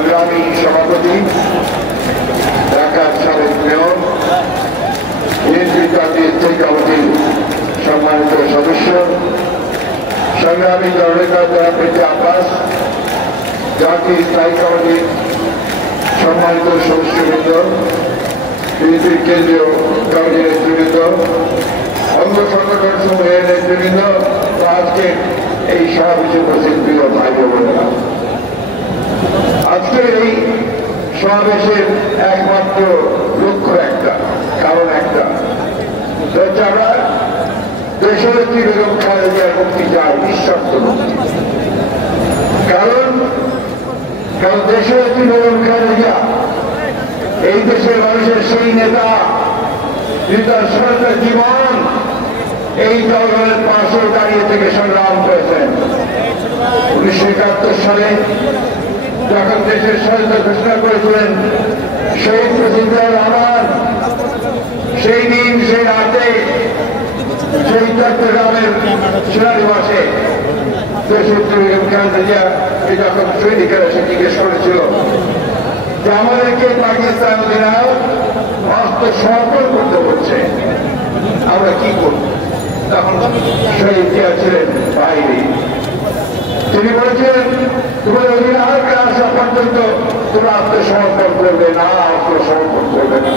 সংগ্রামী সভাপতি, ঢাকার সাবেক মেয়র, বিএনপি জাতীয় স্থায়ী কমিটির সম্মানিত সদস্য, সংগ্রামী দলনেতা জনাবপ্রীতি আব্বাস, জাতীয় স্থায়ী কমিটির সম্মানিত সদস্যবৃন্দ, বিএনপির কেন্দ্রীয় কমিটির নেতৃবৃন্দ, অঙ্গ সংগঠন সমূহের নেতৃবৃন্দ, আজকে এই সমাবেশে উপস্থিত প্রিয় ভাই বোনেরা, আজকের এই সমাবেশের একমাত্র লক্ষ্য একটা, কারণ একটা, আমরা দেশনেত্রী বেগম খালেদা জিয়ার মুক্তি চাই, নিঃশর্ত মুক্তি। কারণ দেশনেত্রী বেগম খালেদা জিয়া এই দেশের মানুষের সেই নেতা, তার সারাটা জীবন এই জনগণের পাশে দাঁড়িয়ে থেকে সংগ্রাম করেছেন। 1971 সালে যখন দেশের স্বাধীনতা ঘোষণা করেছিলেন শহীদ প্রেসিডেন্ট রহমান, সেই দিন সেই রাতে সেই চট্টগ্রামের সেনানিবাসে দেশনেত্রী বেগম খালেদা জিয়াকে যখন সৈনিকেরা সে জিজ্ঞেস করেছিল যে আমাদেরকে পাকিস্তান অধিনায়ক অস্ত্র সমর্পণ করতে হচ্ছে, আমরা কি করব? তখন শহীদ জিয়া ছিলেন বাইরে। তিনি বলেছিলেন তোমাদের অধিনায়ককে আসা পর্যন্ত তোমরা আত্মসমর্পণ করবে না, আত্মসমর্পণ করবে না।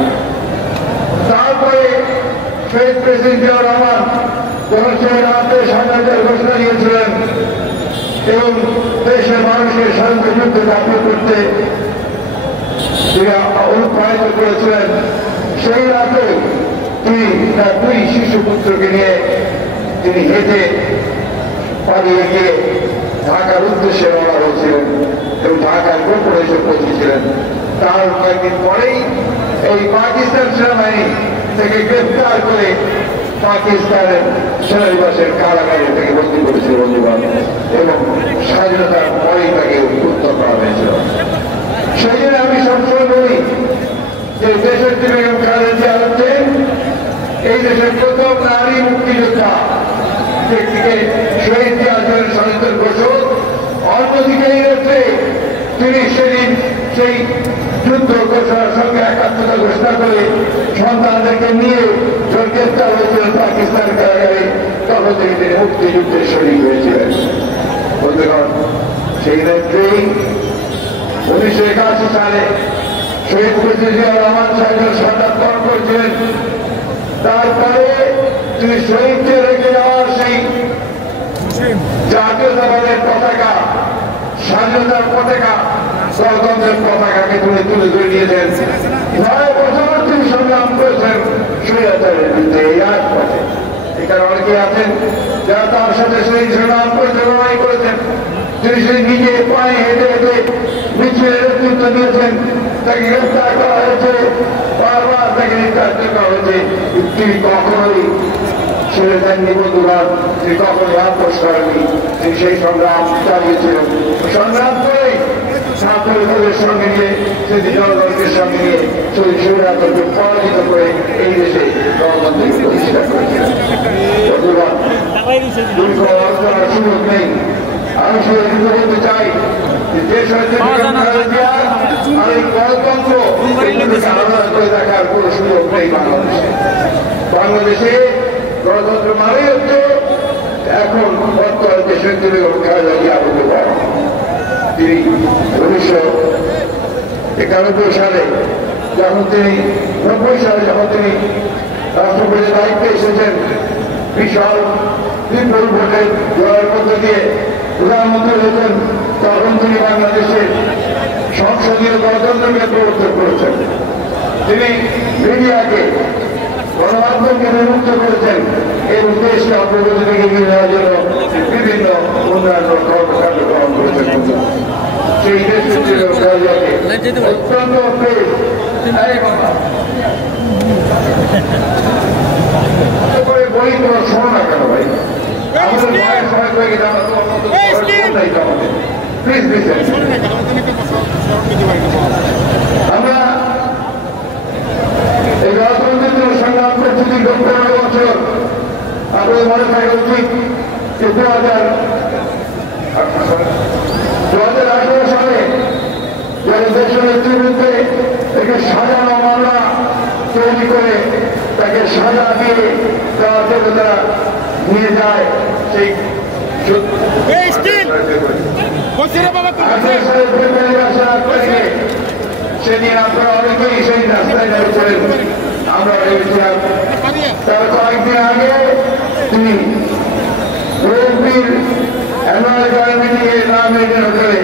তারপরে শহীদ প্রেসিডেন্ট জিয়াউর রহমান যখন সেই রাতে স্বাধীনতার ঘোষণা দিয়েছিলেন এবং দেশের মানুষের স্বাধীনতা যুদ্ধে ঝাঁপিয়ে করতে তিনি অনুপ্রাণিত করেছিলেন, সেই রাতে তিনি তার 2 শিশু পুত্রকে নিয়ে তিনি হেঁটে পালিয়ে গিয়ে ঢাকার উদ্দেশ্যে রওনা হয়েছিলেন এবং ঢাকার গোপনে এসে পৌঁছেছিলেন। তার কয়েকদিন পরেই এই পাকিস্তান সেনাবাহিনী থেকে গ্রেফতার করে পাকিস্তানের সেনানিবাসের কারাগারে থেকে বন্দী করেছিল বন্ধুবান, এবং স্বাধীনতার পরেই তাকে মুক্ত করা হয়েছিল। সেই জন্য আমি সবসময় বলি যে দেশের বেগম খালেদা জিয়া হচ্ছেন এই দেশের প্রথম নারী মুক্তিযোদ্ধা, একদিকে শহীদ জিয়া ছিলেন স্বাধীনতার ঘোষক, অন্যদিকে এই হচ্ছে তিনি সেদিন সেই যুদ্ধ ঘোষণার সঙ্গে একাত্মতা ঘোষণা করে সন্তানদেরকে নিয়ে গ্রেফতার হয়েছিলেন পাকিস্তান কারাগারে, তখন থেকে তিনি মুক্তিযুদ্ধে শরীক হয়েছিলেন। বন্ধুগণ, সেই নেত্রী 1981 সালে শহীদ প্রেসিডেন্ট জিয়াউর রহমান সাহেবের সরকার তরফ করেছিলেন। তারপরে তিনি শহীদকে রেখে যাওয়ার সেই জাতীয়তাবাদের পতাকা, স্বাধীনতার পতাকা, গণতন্ত্রের পতাকাকে তুলে তুলে ধরে নিয়েছেন। 9 বছর তিনি সংগ্রাম করেছেন স্বৈরাচারের বিরুদ্ধে এই রাজপথে। এখানে অনেকে আছেন যারা তার সাথে সেই সংগ্রাম করেছেন, লড়াই করেছেন। তিনি সেই নিজে পায়ে হেঁটে হেঁটে মিছিলের নেতৃত্ব দিয়েছেন, তাকে গ্রেফতার করা হয়েছে, বারবার তাকে নির্যাতিত করা হয়েছে। তিনি কখনোই ছেড়ে দেননি বন্ধুগণ, তিনি কখনোই আপোষ করেননি। তিনি সেই সংগ্রাম চালিয়েছিলেন। সংগ্রাম করে ছাত্রদের সঙ্গে নিয়ে, সেটি জনগণকে সঙ্গে নিয়ে স্বৈরাচারকে পরাজিত করে এই দেশে গণতন্ত্রকে প্রতিষ্ঠা করেছিলেন। বন্ধুগণ, দীর্ঘ আলোচনার সুযোগ নেই, আমি শুধু বলতে চাই যে আর এই গণতন্ত্র আলাদা করে দেখার কোন সুযোগ নেই বাংলাদেশে। বাংলাদেশে গণতন্ত্র মানেই হচ্ছে এখন বর্তমান দেশের বেগম খালেদা জিয়া হতে পারে। তিনি 1991 সালে যখন তিনি 90 সালে যখন তিনি রাষ্ট্রপতির দায়িত্বে এসেছেন, বিশাল বিপুল ভোটের জয়ের মধ্য দিয়ে প্রধানমন্ত্রী হয়েছেন, তখন তিনি বাংলাদেশের সংসদীয় গণতন্ত্রকে প্রবর্তন করেছেন। তিনি মিডিয়াকে, গণমাধ্যমকে বিমুক্ত করেছেন এবং দেশকে অগ্রগতি থেকে এগিয়ে নেওয়ার জন্য বিভিন্ন উন্নয়ন কর্মকাণ্ড গ্রহণ করেছেন। সেই দেশের অত্যন্ত বই তোমার শোনো না কেন ভাই, আমাদের মায়ের সময় হয়ে গেছে, আমরা তোমার মতো প্লিজ প্লিজ। আমরা এই গণতন্ত্রের জন্য সংগ্রাম করছি দীর্ঘ 15 বছর। আপনাদের মনে থাকা উচিত যে 2018 সালে দেশের বিরুদ্ধে একে সাজানো মামলা তৈরি করে তাকে সাজা দিয়ে দেওয়ার জন্য তারা নিয়ে যায় সেই সেদিন আপনারা অনেকেই সেই রাস্তায় দাঁড়িয়েছিলেন। আমরা ভেবেছিলাম তার কয়েকদিন আগে তিনি বিএনপির অ্যানুয়াল মিটিংয়ে নাম মেনটেন করে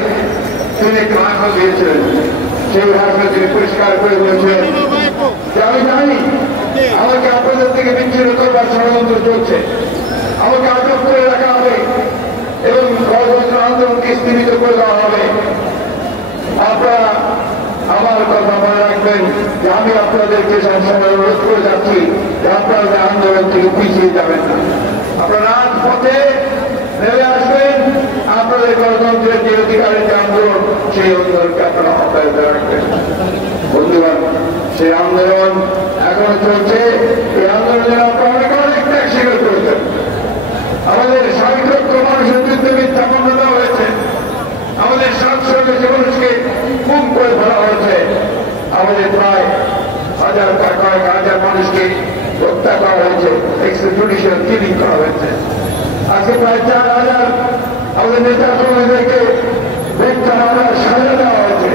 তিনি ভাষণ দিয়েছিলেন। সেই ভাষণে তিনি পরিষ্কার করে বলেছিলেন যে আমি জানি আমাকে আপনাদের থেকে বিচ্ছিন্ন করবার ষড়যন্ত্র চলছে, আমাকে আটক করে রাখা হবে এবং গণতন্ত্র আন্দোলনকে স্থগিত করে দেওয়া হবে। আপনারা আমার কথা মনে রাখবেন যে আমি আপনাদেরকে সবসময় অনুরোধ করে যাচ্ছি যে আপনারা আন্দোলন থেকে পিছিয়ে যাবেন না, আপনারা রাজপথে নেমে আসবেন। আপনাদের গণতন্ত্রের যে অধিকারের যে আন্দোলন সেই আন্দোলনকে আপনারা অব্যাহত রাখবেন। বন্ধুগণ, সেই আন্দোলন এখনো চলছে। এই আন্দোলনে আপনারা অনেক অনেক ত্যাগ স্বীকার করেছেন। আমাদের ৬০ লক্ষ মানুষের বিরুদ্ধে মিথ্যা মামলা দেওয়া হয়েছে, আমাদের ৭০০ মানুষকে খুন করে ফেলা হয়েছে, আমাদের প্রায় কয়েক হাজার মানুষকে হত্যা করা হয়েছে, এক্সট্রাজুডিশিয়াল কিলিং করা হয়েছে। আজকে প্রায় ৪,০০০ আমাদের নেতা কর্মীদেরকে মিথ্যা মামলার সাজা দেওয়া হয়েছে।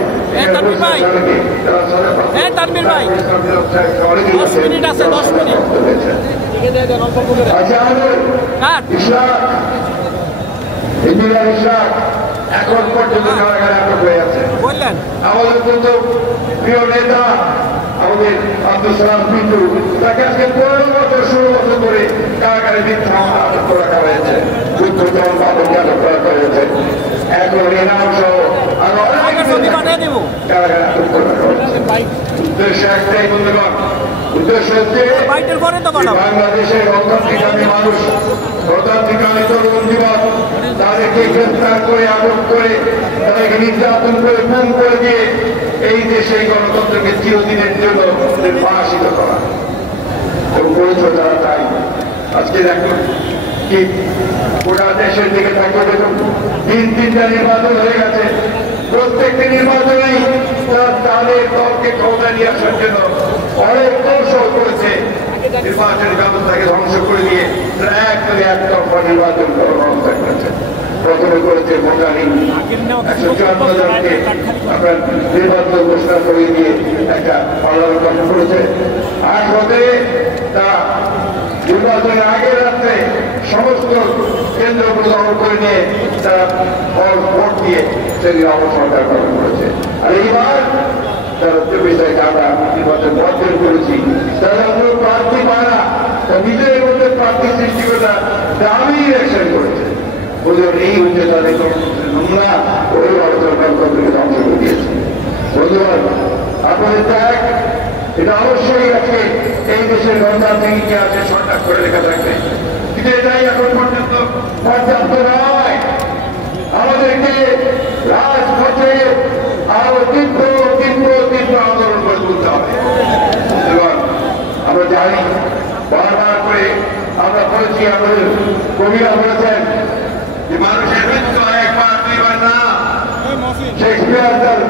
এখন পর্যন্ত কারাগারে আটক হয়ে আছে। আমাদের কিন্তু প্রিয় নেতা আমাদের আব্দুল সালাম পিন্টু, তাকে আজকে ১৫ বছর ১৬ বছর ধরে কারাগারে মিথ্যা মামলা আটক করা হয়েছে। যুদ্ধ যেমন বাবুকে আটক করা হয়েছে, এখন এনাম সহ আরো কারাগারে আটক করা হয়েছে। উদ্দেশ্য একটাই বন্ধুগণ, উদ্দেশ্য হচ্ছে বাংলাদেশের গণতান্ত্রিক মানুষ, গণতান্ত্রিক তরুণ যুবক, তাদেরকে গ্রেফতার করে আটক করে তাদেরকে নির্যাতন করে খুন করে দিয়ে এই দেশে গণতন্ত্রকে চিরদিনের জন্য পরাজিত করা এবং করেছে তারা। তাই আজকে দেখুন কি গোটা দেশের দিকে থাকবে, দেখুন ৩-৩টা নির্বাচন হয়ে গেছে। প্রত্যেকটি নির্বাচনেই তারা তাদের দলকে ক্ষমতা নিয়ে আসার জন্য অনেক কৌশল করেছে। নির্বাচনী ব্যবস্থাকে ধ্বংস করে দিয়ে তারা একতরফা নির্বাচন করার ব্যবস্থা করেছে। প্রথমে করেছে ভোটারহীন ১৫৪ জনকে আপনার নির্বাচন ঘোষণা করে দিয়ে একটা পার্লামেন্ট গঠন করেছে। ৮ বছরে তারা নির্বাচনের আগের রাত্রে সমস্ত কেন্দ্রগুলো দখল করে নিয়ে তারা ভোট দিয়ে সেগুলো অবসরকার গঠন করেছে। আর এইবার তারা ২৪ তারিখে আমরা নির্বাচন বর্জন করেছি। তারা প্রার্থী পায় না, নিজের মধ্যে প্রার্থী সৃষ্টি করে দামি ইলেকশন করেছে। বলুন এই হচ্ছে তাদের নোংরা ওই গণতন্ত্রকে ধ্বংস করে দিয়েছে। বন্ধুগণ, আপনাদের ত্যাগ এটা অবশ্যই আজকে এই দেশের গণতান্ত্রিক ইতিহাসে সরকার করে লেখা থাকবে, কিন্তু এটাই এখন পর্যন্ত পর্যাপ্ত নয়। আমাদেরকে রাজপথে আরো তীব্র তীব্র তীব্র আন্দোলন করে তুলতে হবে। আমরা জানি বারবার করে আমরা বলেছি, আমাদের কবিরা বলেছেন যে মানুষের মৃত্যু একবার দুইবার না। শেক্সপিয়ার তার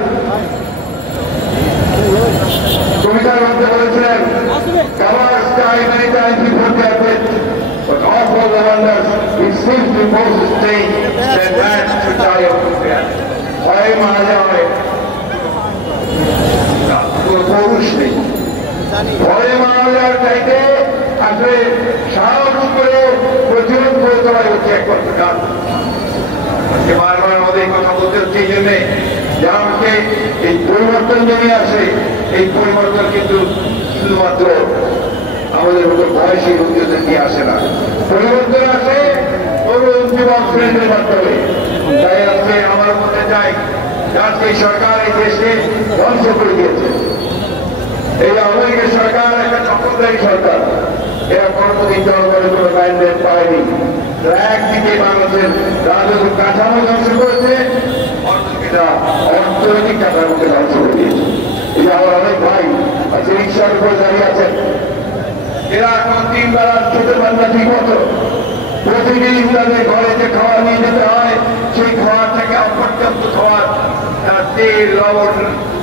কবিতার মধ্যে বলেছিলেন, Covers die many times before their death, but of all the wonders, it seems to more sustain than man to die of fear. ভয়ে মারা যাওয়ায় কোনো পৌরুষ নেই। ভয়ে মারা যাওয়ার চাইতে আসলে সাহস করে প্রতিরোধ করে দেওয়াই হচ্ছে একমাত্র কাজ। বারবার আমাদের এই কথা বলতে হচ্ছে এই জন্যে যে আমাকে এই পরিবর্তন যদি আসে, এই পরিবর্তন কিন্তু শুধুমাত্র আমাদের মতো বয়সী লোকদের নিয়ে আসে না, পরিবর্তন আসে তরুণ যুবক শ্রেণীর মাধ্যমে। তাই আজকে আমার মধ্যে চাই আজকে এই সরকার এই দেশকে ধ্বংস করে দিয়েছে। এই আওয়ামী সরকার একটা চক্রধারী সরকার, এরা কোনোদিন জনগণের কোনো ম্যান্ডেট পায়নি। একদিকে বাংলাদেশের রাজনৈতিক কাঠামো ধ্বংস করেছে, অন্যদিকে অর্থনৈতিক কাঠামোকে ধ্বংস করে দিয়েছে। এই যে আমার অনেক ভাই আজকে রিক্সার উপরে দাঁড়িয়ে আছেন, এরা এখন 3 বেলা খেতে পান না ঠিক মতো। প্রতিদিন তাদের ঘরে যে খাওয়া নিয়ে যেতে হয়, সেই খাওয়ার থেকে অপর্যাপ্ত খাওয়ার তার তেল লবণ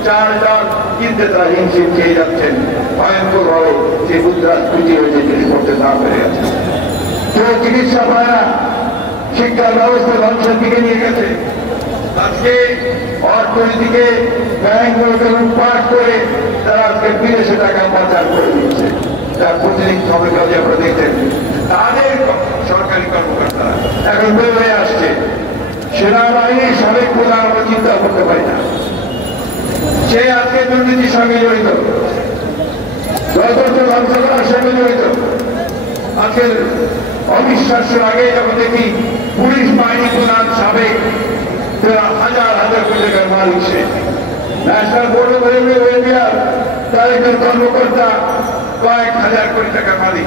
চাল ডাল কিনতে তারা হিমশিম খেয়ে যাচ্ছেন ভয়ঙ্কর ভাবে যে মুদ্রাস্ফীতি হয়েছে তিনি করতে না পেরে গেছেন। কেউ চিকিৎসা পায় না, শিক্ষা ব্যবস্থা ধ্বংসের দিকে নিয়ে গেছে। আজকে অর্থনীতিকে ব্যাংকগুলোকে লুটপাট করে তারা আজকে বিদেশে টাকা পাচার করে দিচ্ছে। তার প্রতিদিন খবর কাজে আপনারা দেখছেন তাদের সরকারি কর্মকর্তারা এখন বের হয়ে আসছে। সেনাবাহিনীর সাবেক প্রধান আমরা চিন্তা করতে পারি না, সে আজকে দুর্নীতির সঙ্গে জড়িত, গণতন্ত্র ধ্বংস করার সঙ্গে জড়িত। আজকে অবিশ্বাস্য আগে যখন দেখি পুলিশ বাহিনী প্রধান সাবেক হাজার হাজার কোটি টাকার মালিক, সে national board of revenue India তার একজন কর্মকর্তা কয়েক হাজার কোটি টাকার মালিক,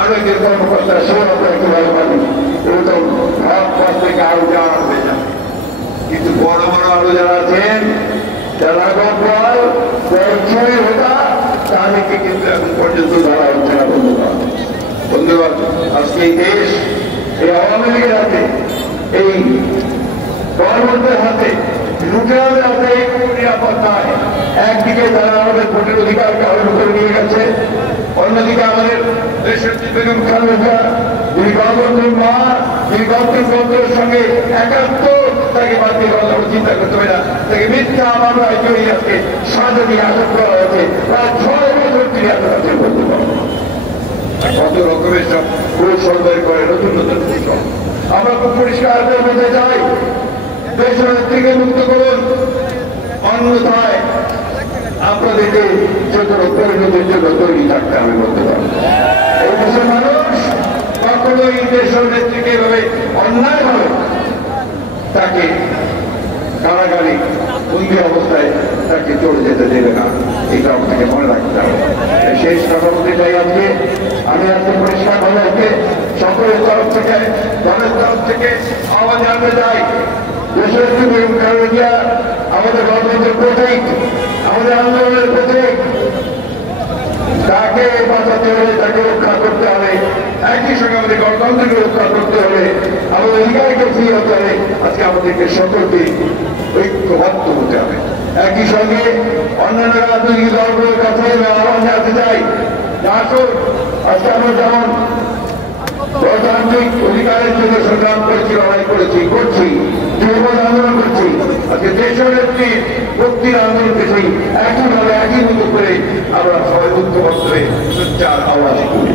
আরো একজন কর্মকর্তা সেও একটু ভালো মালিক। এরকম ভাব পথ থেকে আরো যাওয়া হয়ে যায়। কিন্তু বড় বড় আরো যারা আছেন যারা গম্বল চুরি হতা তাদেরকে কিন্তু এখন পর্যন্ত ধরা হচ্ছে না। বন্ধুগণ বন্ধুগণ আজকে এই দেশ এই আওয়ামী লীগের হাতে, এই গভর্নমেন্টের হাতে, লুটেরাদের হাতে নিরাপদ নয়। একদিকে তারা আমাদের ভোটের অধিকারকে আরো করে নিয়ে গেছে, অন্যদিকে আমাদের দেশের বেগম খালেদা যিনি গণতন্ত্রের মা, যিনি গণতন্ত্রের সঙ্গে একাত্ম, তাকে বাদ দিয়ে কথা চিন্তা করতে হবে না। তাকে মিথ্যা মামলায় জড়িয়ে আজকে সাজা দিয়ে আটক করা হয়েছে। প্রায় 6 বছর তিনি আটক আছেন। বন্ধুগণ কত রকমের সব কৌশল বের করে, নতুন নতুন কৌশল। আমরা খুব পরিষ্কার করে বলতে চাই, দেশের থেকে মুক্ত করুন, অন্যথায় আপনাদেরকে যে কোনো পরিণতির জন্য তৈরি থাকতে হবে। বন্ধুগণ এই দেশের মানুষ কখনো এই দেশের নেত্রীকে এভাবে অন্যায় ভাবে তাকে কারাগারে বন্দি অবস্থায় তাকে চলে যেতে দেবে না, এটা আপনাকে মনে রাখতে হবে। শেষ কথা বলতে চাই, আজকে আমি আজকে পরিষ্কার ভাবে সকলের তরফ থেকে, দলের তরফ থেকে আওয়াজ আনতে চাই। দেশের বেগম খালেদা আমাদের গণতন্ত্রের প্রতীক, আমাদের আন্দোলনের প্রতীক। তাকে বাঁচাতে হলে, তাকে রক্ষা করতে হবে, একই সঙ্গে আমাদের গণতন্ত্রকে রক্ষা করতে হবে, আমাদের অধিকারকে ফিরিয়ে হতে হবে। আজকে আমাদেরকে সকলকে ঐক্যবদ্ধ হতে হবে। একই সঙ্গে অন্যান্য রাজনৈতিক দলগুলোর কাছে আহ্বান জানাতে চাই, আসুন আজকে আমরা যেমন গণতান্ত্রিক অধিকারের জন্য সংগ্রাম করেছি, লড়াই করেছি, করছি, যুবক আন্দোলন করছি, আজকে দেশের একটি মুক্তির আন্দোলনকে সেই একইভাবে একই মতো করে আমরা সবাই ঐক্যবদ্ধ হয়ে সোচ্চার আওয়াজ করি।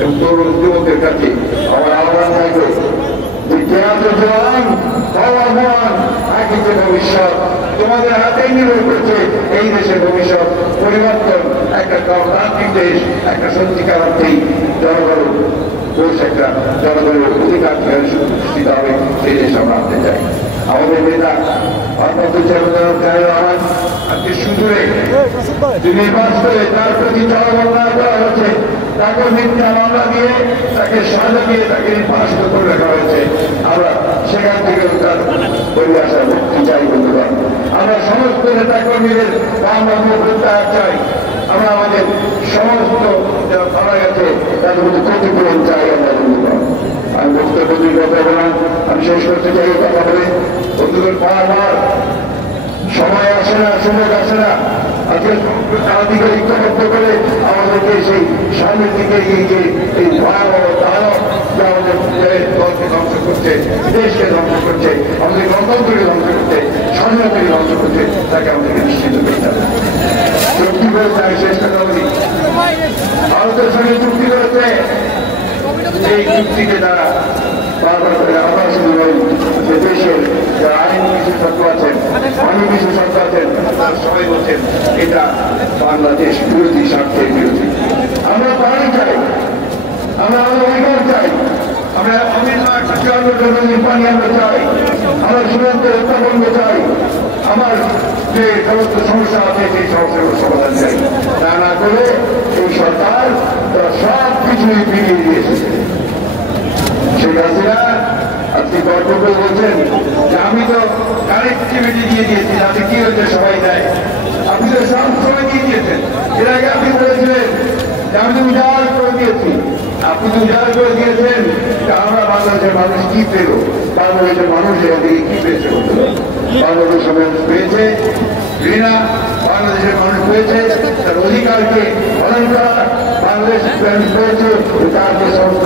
এবং তরুণ যুবকের কাছে আমার আহ্বান থাকবে যে জ্ঞাত জওয়ান আহ্বান, একই যে ভবিষ্যৎ তোমাদের হাতেই নির্ভর করছে। এই দেশের ভবিষ্যৎ পরিবর্তন, একটা গণতান্ত্রিক দেশ, একটা সত্যিকার অর্থেই জনগণ দেশ, একটা জনগণের অধিকার প্রতিষ্ঠিত হবে, সেই দেশ আমরা আনতে চাই। আমাদের নেতা আজকে সুদূরে যিনি বাস্তবে তার প্রতি জনগণনা করা হচ্ছে, তাকে মিথ্যা মামলা দিয়ে, তাকে সাজা দিয়ে, তাকে নির্বাসিত করে রাখা হয়েছে। আমরা সেখান থেকে তার বলে আসার মুক্তি চাই। বন্ধুগণ আমরা সমস্ত নেতা কর্মীদের আমরা প্রত্যাহার চাই। আমরা আমাদের সমস্ত যারা মারা গেছে তাদের মধ্যে ক্ষতিপূরণ চাই। আমরা বন্ধুগণ আমি বক্তব্যের কথা বললাম, আমি শেষ করতে চাই কথা বলে। বন্ধুগণ বারবার সময় আসে না, সুযোগ আসে না। আজকে চারদিকে ঐক্যবদ্ধ করে আমাদেরকে সেই সামনের দিকে এগিয়ে গিয়ে এই ভয়াবহ দানব যা আমাদের দলকে ধ্বংস করছে, দেশকে ধ্বংস করছে, আমাদের গণতন্ত্রকে ধ্বংস করছে, স্বাধীনতাকে ধ্বংস করছে, তাকে আমাদেরকে নিশ্চিত করতে হবে। চুক্তি করেছে, আমি শেষ কথা বলি, ভারতের সঙ্গে চুক্তি করেছে। এই চুক্তিকে তারা বারবার করে আমরা শুধু বলি যে দেশের যারা আইন বিশেষজ্ঞ আছেন, আইন বিশেষজ্ঞ আছেন, তারা সবাই বলছেন এটা বাংলাদেশ বিরোধী, স্বার্থের বিরোধী। আমরা পানি চাই, আমরা আমাদের অধিকার চাই, আমরা একটা পানি আমরা চাই, আমরা সীমান্ত হত্যা বন্ধ চাই, আমার যে সমস্ত সমস্যা আছে সেই সমস্যাগুলো সমাধান চাই। তা না করে এই সরকার তারা সব কিছুই বিগিয়ে দিয়েছে। শেখ হাসিনা আজকে গর্ব করে বলছেন যে আমি তো কানেক্টিভিটি দিয়ে দিয়েছি, যাতে কি হয়েছে সবাই দেয়। আপনি তো সব সময় দিয়ে দিয়েছেন। এর আগে আপনি বলেছিলেন আমি উজাড় করে দিয়েছি, আপনি উজাড় করে দিয়েছেন, আমরা বাংলাদেশের মানুষ কি পেল, বাংলাদেশের মানুষ এখান থেকে কি পেয়েছে? বাংলাদেশ মানুষ পেয়েছে ঘৃণা, বাংলাদেশের মানুষ পেয়েছে তার অধিকারকে হরণ করা, বাংলাদেশ মানুষ পেয়েছে তাকে সমস্ত